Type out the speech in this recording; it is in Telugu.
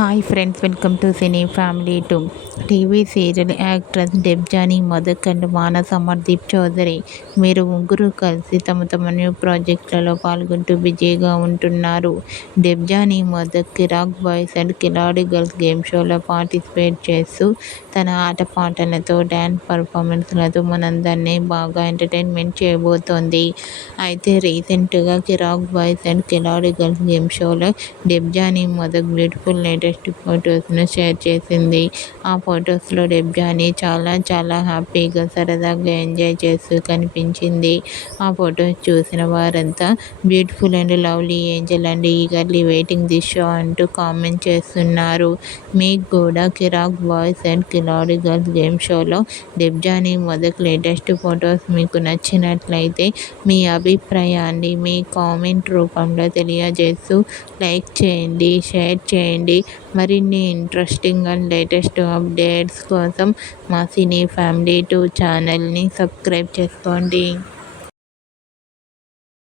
Hi friends, welcome to cine family to TV serial actress Debjani Madhuk and Manas Amardeep Chowdary వీరు ముగ్గురు కలిసి తమ తమ న్యూ ప్రాజెక్టులలో పాల్గొంటూ బిజీగా ఉంటున్నారు. Debjani Madhuk Kirrak boys and Kiladi girls game షోలో పార్టిసిపేట్ చేస్తూ తన ఆటపాటలతో డ్యాన్స్ పర్ఫార్మెన్స్లతో మనందరినీ బాగా ఎంటర్టైన్మెంట్ చేయబోతోంది. అయితే రీసెంట్గా కిరాక్ boys and Kiladi girls game షోలో డెబ్జానీ మధుక్ బ్యూటిఫుల్ లేటెస్ట్ ఫొటోస్ను షేర్ చేసింది. ఆ ఫొటోస్లో డెబ్జానీ చాలా హ్యాపీగా సరదాగా ఎంజాయ్ చేస్తూ కనిపించింది. ఆ ఫొటోస్ చూసిన వారంతా beautiful and lovely Angel and eagerly waiting this show అంటూ కామెంట్ చేస్తున్నారు. మీకు కూడా కిరాక్ boys and Kiladi girls game షోలో డెబ్జానీ మధుక్ లేటెస్ట్ ఫొటోస్ మీకు నచ్చినట్లయితే మీ అభిప్రాయాన్ని మీ కామెంట్ రూపంలో తెలియజేస్తూ లైక్ చేయండి, షేర్ చేయండి. మరిన్ని ఇంట్రెస్టింగ్ అండ్ లేటెస్ట్ అప్డేట్స్ కోసం మా సినీ ఫ్యామిలీ 2 ఛానల్ని సబ్స్క్రైబ్ చేసుకోండి.